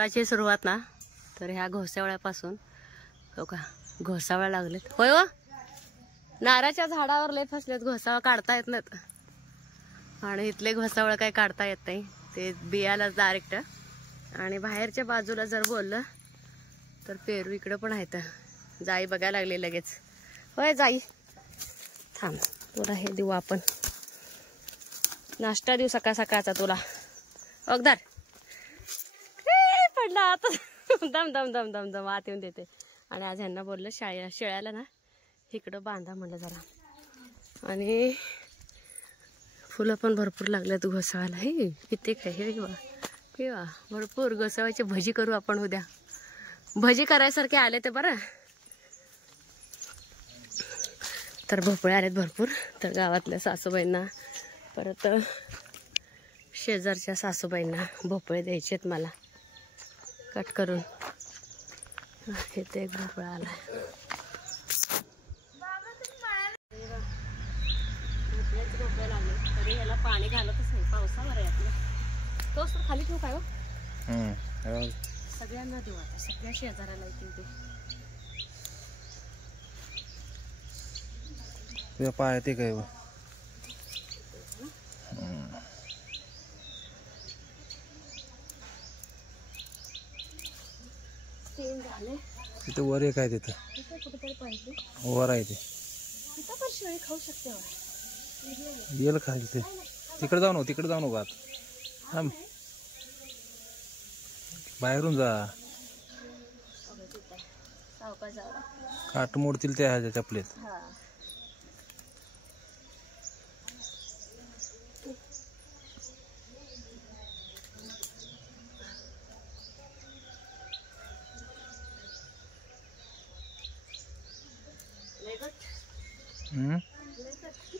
सकाळची सुरुवात ना तर ह्या घोसावळ्यापासून हो का घोसावळ्या लागलेत होय व नारळाच्या झाडावर लय फसलेत घोसावळा काढता येत नाहीत आणि इथले घोसावळ काही काढता येत नाही ते बियाला डायरेक्ट आणि बाहेरच्या बाजूला जर बोललं तर पेरू इकडं पण आहेत जाई बघायला लागले लगेच होय जाई थांब तुला हे देऊ आपण नाश्ता देऊ सकाळ सकाळचा तुला अगदार पडला आता दम दम दम दम दम आत येऊन देते आणि आज ह्यांना बोललं शेळ्याला ना इकडं बांधा म्हणलं जरा आणि फुलं पण भरपूर लागल्यात घोसाळ्याला हे किती काय हे वा भरपूर घोसाळ्याची भजी करू आपण उद्या भजी करायसारखे आले ते बरं तर भोपळे आलेत भरपूर तर गावातल्या सासूबाईंना परत शेजारच्या सासूबाईंना भोपळे द्यायचे आहेत मला कट करून इथे एक भोपळा आला भोपळे लागले तरी ह्याला पाणी घालतच नाही पावसावर आहे आपलं तोच तर खाली ठेवू काय हो सगळ्यांना देऊ आता सगळ्या शेजाराला येतील ते पाय ते काय तिथे वर एक आहे तिथं वर आहे ते खाऊ शकते येल खायला ते तिकडे जाऊ नको आता बाहेरून जा काट मोडतील त्या ह्याच्या चपलेत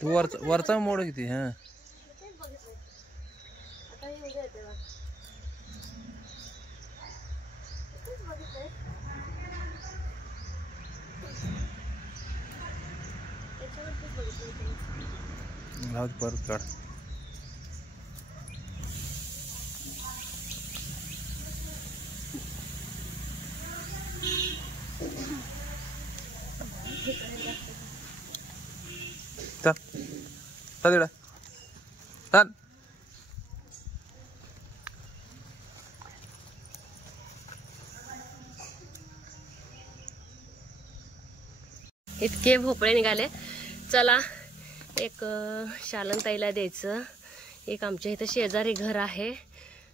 तू वरचा मोड किती हा परत काढ चल इतके भोपळे निघाले चला एक शालनताईला द्यायचं एक आमच्या इथं शेजारी घर आहे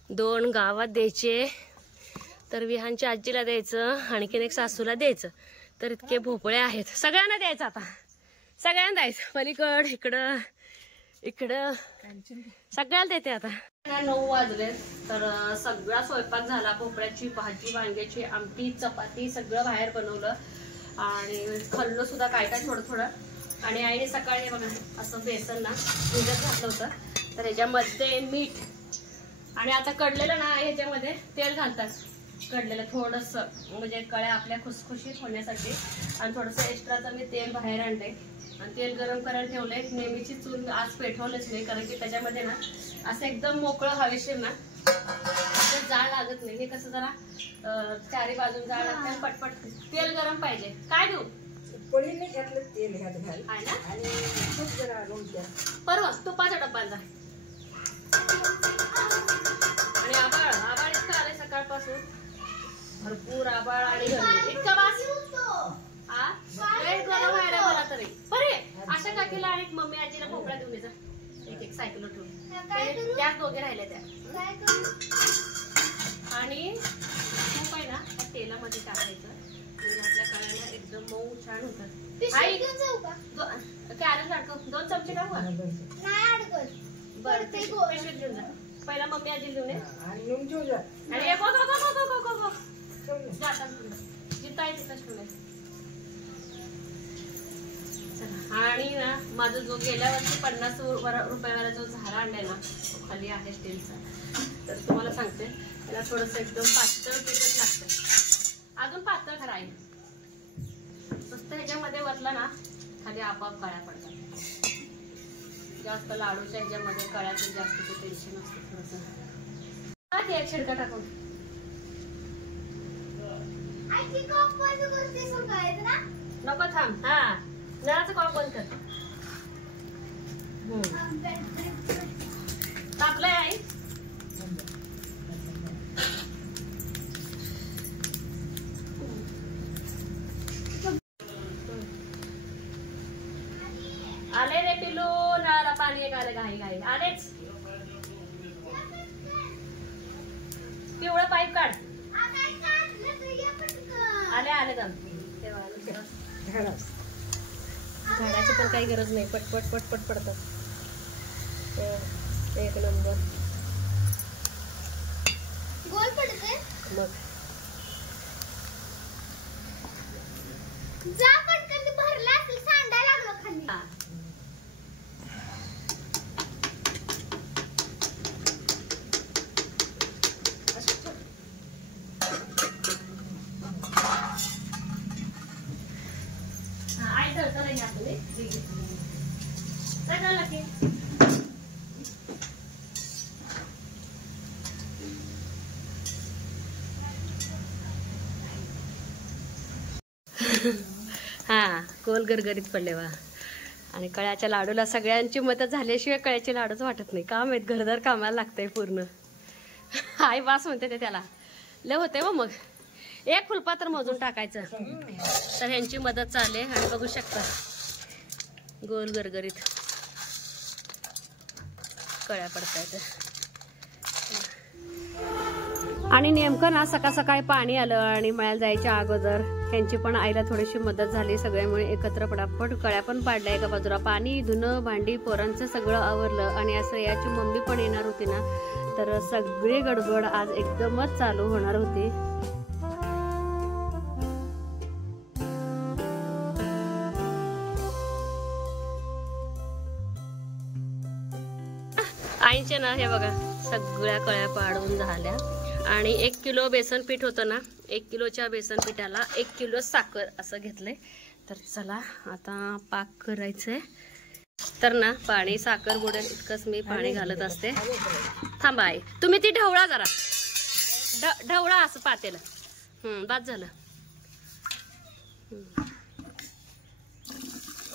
2 गावात द्यायचे तर विहानच्या आजीला द्यायचं आणखीन एक सासूला द्यायचं तर इतके भोपळे आहेत सगळ्यांना द्यायचं आता सगळ्यांना द्यायचं पलीकड इकडं इकडं सगळ्याला देते आता 9 वाजले तर सगळा स्वयंपाक झाला भोपळ्याची भाजी वांग्याची आमटी चपाती सगळं बाहेर बनवलं आणि खाल्लं सुद्धा काय काय थोडं थोडं आणि आईने सकाळी बघा असं बेसन ना भिजत घातलं होतं तर ह्याच्यामध्ये मीठ आणि आता कडलेलं ना ह्याच्यामध्ये तेल घालतात कडलेलं थोडंसं म्हणजे कळ्या आपल्या खुसखुशीत होण्यासाठी आणि थोडंसं एक्स्ट्राचं मी तेल बाहेर आणते आणि तेल गरम करायला ठेवलंय नेहमीची चूल आज पेटवलंच नाही कारण की त्याच्यामध्ये ना असं एकदम मोकळं हवेशीर ना जाळ लागत नाही हे कसं जरा चारी बाजून जाळ लागतं पटपट तेल गरम पाहिजे काय देऊ पळीने घातलं तेल ह्यात घाल आहे ना आणि खूप जरा लोणच्या परवा तुपाचा डब्बाचा आणि आबाळ आबाळ इतकं आलंय सकाळपासून भरपूर आबाळ आणि इतका वास व्हायला मला तरी बरे अशा काकीला आणि मम्मी आजीला भोपळा देऊन द्यायचा एक सायकल ठेवून त्या दोघे राहिल्या त्या आणि तूप आहे ना त्या तेलामध्ये टाकायचं म्हणजे आपल्या कळ्याला एकदम मऊ छान होतात कॅरट अडकव 2 चमचे टाकू बरं पिशवीत घेऊन जा पहिला मम्मी आजी घेऊन ये आणि जिथं आहे तिथंच ठेवून आणि ना माझा जो गेल्या वर्षी 50 रुपयाला जो झारा आणलाय ना तो खाली आहे स्टीलचा तर तुम्हाला सांगते त्याला थोडंसं एकदम पातळ पिठच लागतं अजून पातळ खरं आहे नुसतं ह्याच्यामध्ये वरला ना खाली आपोआप कळ्या पडतात जास्त लाडूच्या ह्याच्यामध्ये कळ्याचं जास्त टेन्शन असतं थोडंसं छिडका टाकून नको थांब. हा नळाचं कॉक बंद कर. तापलंय आई. आले रे पिलू, नळाला पाणी एक आलं. घाई घाई आलेच. पिवळं पाईप काढ. आले आले जाम. झाडाची पण काही गरज नाही. पटपट पटपट पडतात. एक नंबर. गोल पडते मग जा पटकन भरला असेल. सांडा लागलो खाली. हा. आई तळतळ घ्या तुम्ही. सगळं की हा गोल गरगरीत पडले वा. आणि कळ्याच्या लाडूला सगळ्यांची मदत झाल्याशिवाय कळ्याचे लाडूच वाटत नाही. काम आहेत, घरदार कामाला लागतंय पूर्ण. आई बास म्हणते ते त्याला लय होते व. मग एक फुलपात्र मोजून टाकायचं. तर ह्यांची मदत चालले आणि बघू शकता गोल गरगरीत कळ्या पडतायत. आणि नेमकं ना सकाळ सकाळी पाणी आलं आणि मळ्याला जायच्या अगोदर ह्यांची पण आईला थोडीशी मदत झाली. सगळ्यामुळे एकत्र पटापट कळ्या पण पाडल्या. एका बाजूला पाणी, धुणं, भांडी, पोरांचं सगळं आवरलं. आणि असं याची मम्मी पण येणार होती ना, तर सगळी गडबड आज एकदमच चालू होणार होती. आईच्या ना हे बघा सगळ्या कळ्या पाडून झाल्या. आणि 1 किलो बेसन पीठ होतं ना, 1 किलोच्या बेसन पिठाला 1 किलो साखर असं घेतलंय. तर चला आता पाक करायचंय. तर ना पाणी साखर बुडेल इतकंच मी पाणी घालत असते. थांबा आई, तुम्ही ती ढवळा जरा. ढवळा असं पातेलं. बाद झालं.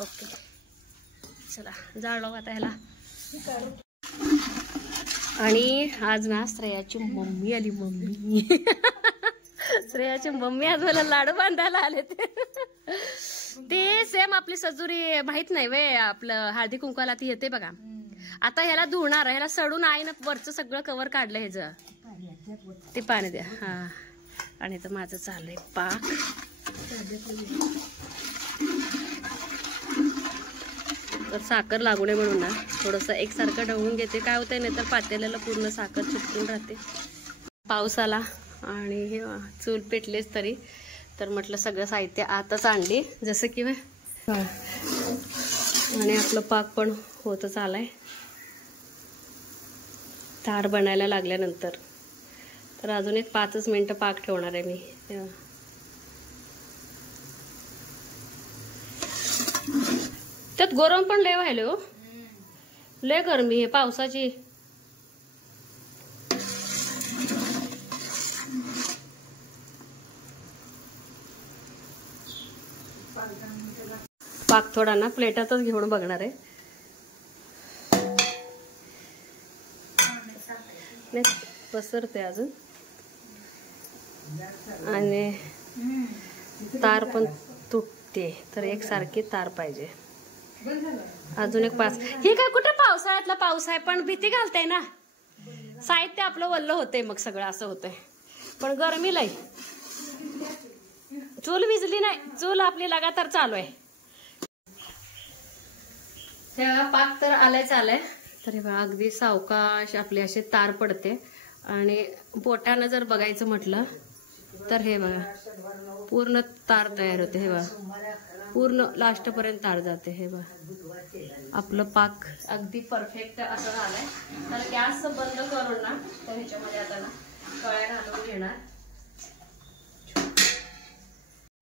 ओके चला जाळ लावू आता ह्याला. आणि आज ना श्रेयाची मम्मी आली. मम्मी श्रेयाची मम्मी आज मला लाडू बांधायला आले. ते सेम आपली सजुरी माहित नाही वे, आपलं हळदी कुंकाला ती येते बघा. आता ह्याला धुणार, ह्याला सडून आईनं वरचं सगळं कवर काढलं ह्याचं. ते पाणी द्या. हा आणि तर माझं चाललंय पाक. तर साखर लागू नये म्हणून ना थोडंसं एकसारखं ढवळून घेते. काय होतंय नाही तर पातेल्याला पूर्ण साखर चिटकून राहते. पाऊस आला आणि हे चूल पेटलेच तरी. तर म्हटलं सगळं साहित्य आताच आणली जसं की आणि आपलं पाक पण होतच आलाय. तार बनायला लागल्यानंतर तर अजून एक 5 मिनिटं पाक ठेवणार आहे मी. त्यात गरम पण लय व्हायला हो. लय गरमी आहे पावसाची. पाक थोडा ना प्लेटातच घेऊन बघणार आहे. नाही पसरते अजून. आणि तार पण तुटते तर एक सारखी तार पाहिजे. अजून एक 5. हे काय कुठे पावसाळ्यातला पाऊस आहे पण भीती घालताय ना. साहित्य आपलं वल्ल होतंय मग सगळं असं होतंय. पण गरमी लय. चूल विजली नाही, चूल आपली लगातार चालू आहे. हे पाक तर आलायच आलाय. तर हे बघा अगदी सावकाश आपले असे तार पडते. आणि बोटानं जर बघायचं म्हटलं तर हे बघा पूर्ण तार तयार होते. हे बघा पूर्ण लास्ट पर्यंत तार जाते. हे बघा आपलं पाक अगदी परफेक्ट असं झालंय. तर गॅस बंद करून ना तर ह्याच्यामध्ये आता ना कळ्या घालून घेणार.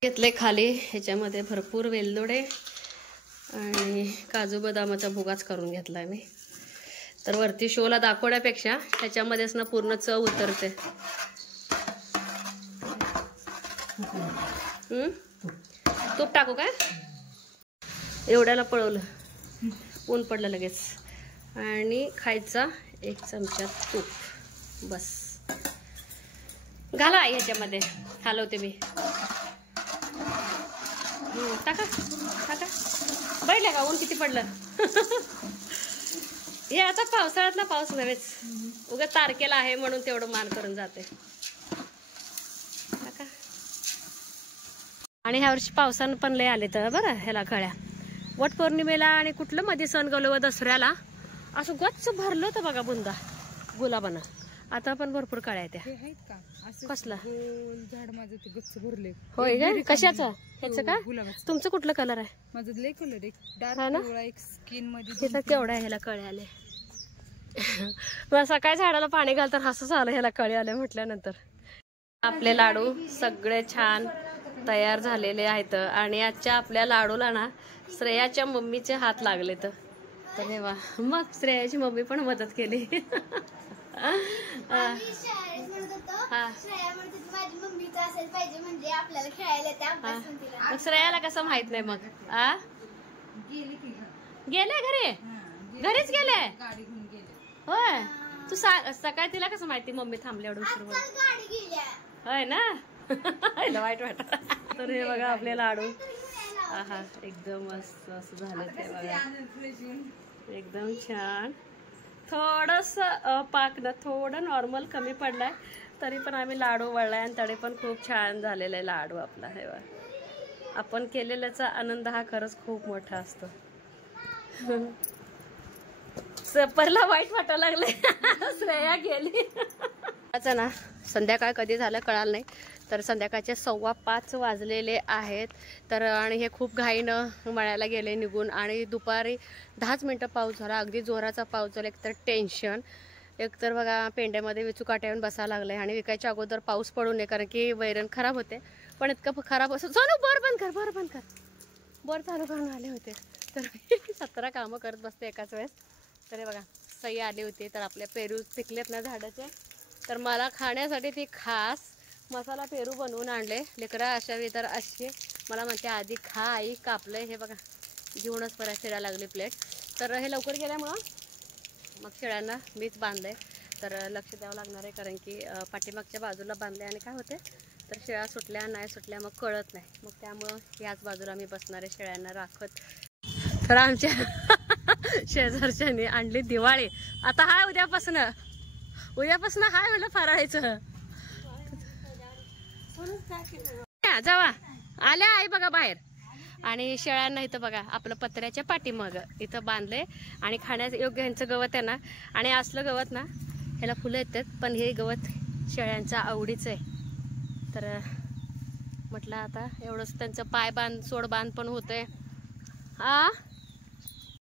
घेतले खाली. ह्याच्यामध्ये भरपूर वेलदोडे आणि काजू बदामाचा भुगाच करून घेतलाय मी. तर वरती शोला दाखवण्यापेक्षा ह्याच्यामध्येच ना पूर्ण चव उतरते. तूप टाकू काय? एवढ्याला पळवलं, ऊन पडलं लगेच. आणि खायचा 1 चमचा तूप, बस. घाला ह्याच्यामध्ये, हलवते मी. टाका टाका. बघितलं का ऊन किती पडलं? हे आता पावसाळ्यातला पाऊस नव्हेच, उगा तारखेला आहे म्हणून तेवढं मान करून जाते. टाका. आणि ह्या वर्षी पावसानं पण लय आले तर बरं ह्याला कळ्या. वट पौर्णिमेला आणि कुठलं मध्ये सण गेलो व दसऱ्याला असं गच्च भरलं होतं बघा बुंदा गुलाबानं. आता पण भरपूर कळ्या त्या. कसला झाड माझं ते गच्च भरले. होय का? कशाचं? ह्याचं का? तुमचं कुठलं कलर आहे? माझं लय कलर एक हा डार्क ना? पिवळा, एक स्किन मध्ये. तिथं केवढ्या ह्याला कळे आले. मग सकाळी झाडाला पाणी घालताना हसंच आलं ह्याला कळे आले म्हटल्यानंतर. आपले लाडू सगळे छान तयार झालेले आहेत. आणि आजच्या आपल्या लाडूला ना श्रेयाच्या मम्मीचे हात लागले तर तेव्हा मग श्रेयाची मम्मी पण मदत केली. आम्ही शाळेत म्हणत होतो, श्रेया म्हणत होती माझी मम्मीच असेल पाहिजे म्हणजे आपल्याला खेळायला त्या अभ्यास पण तिला. मग श्रेयाला कसं माहित नाही मग? गेले घरी? घरीच गेले होय? तू सकाळी तिला कसं माहिती मम्मी थांबले एवढं उशीर म्हणून? आजकाल गाडी गेल्या. होय ना. वाईट वाटत. तर हे बघा आपले लाडू. आहा एकदम मस्त असं झालं ते बघा, एकदम छान. थोडस पाक ना थोडं नॉर्मल कमी पडलाय तरी पण आम्ही लाडू वळलाय आणि तरी पण खूप छान झालेला आहे लाडू आपला. हे बघा, आपण केलेल्याचा आनंद हा खरंच खूप मोठा असतो. सपरला वाईट वाटायला लागले. श्रेया गेली. ना संध्याकाळ कधी झालं कळालं नाही. तर संध्याकाळचे 4:15 वाजलेले आहेत. तर आणि हे खूप घाईनं मळ्याला गेले निघून. आणि दुपारी 10च मिनटं पाऊस झाला, अगदी जोराचा पाऊस झाला. एकतर टेन्शन, एकतर बघा पेंड्यामध्ये विचूकाट्या येऊन बसायला लागले. आणि विकायच्या अगोदर पाऊस पडू नये कारण की वैरण खराब होते. पण इतकं खराब असं चालू बोर बंद कर, बोर बंद कर, बोर चालू करून आले होते. तर 17 कामं करत बसते एकाच वेळेस. तर हे बघा सई आली होती. तर आपल्या पेरू पिकलेत ना झाडाचे, तर मला खाण्यासाठी ती खास मसाला पेरू बनवून आणले. लेकरा अशावी तर अशी मला म्हणते आधी खा आई, कापलंय. हे बघा घेऊनच परत शिळा लागली प्लेट. तर हे लवकर गेल्यामुळं मग शेळ्यांना मीच बांधलंय. तर लक्ष द्यावं लागणार आहे कारण की पाठीमागच्या बाजूला बांधले आणि काय होते तर शेळ्या सुटल्या नाही सुटल्या मग कळत नाही. मग त्यामुळं याच बाजूला मी बसणार आहे शेळ्यांना राखत. तर आमच्या शेजारच्याने आणली दिवाळी. आता हाय उद्यापासून हाय म्हटलं फराळायचं. जावा आल्या आई बघा बाहेर. आणि शेळ्यांना इथं बघा आपलं पत्र्याच्या पाठीमाग इथं बांधले. आणि खाण्यास योग्य ह्यांचं गवत आहे ना. आणि असलं गवत ना ह्याला फुलं येतात पण हे गवत शेळ्यांचं आवडीचं आहे. तर म्हटलं आता एवढंच त्यांचं पाय बांध सोड बांध पण होतंय.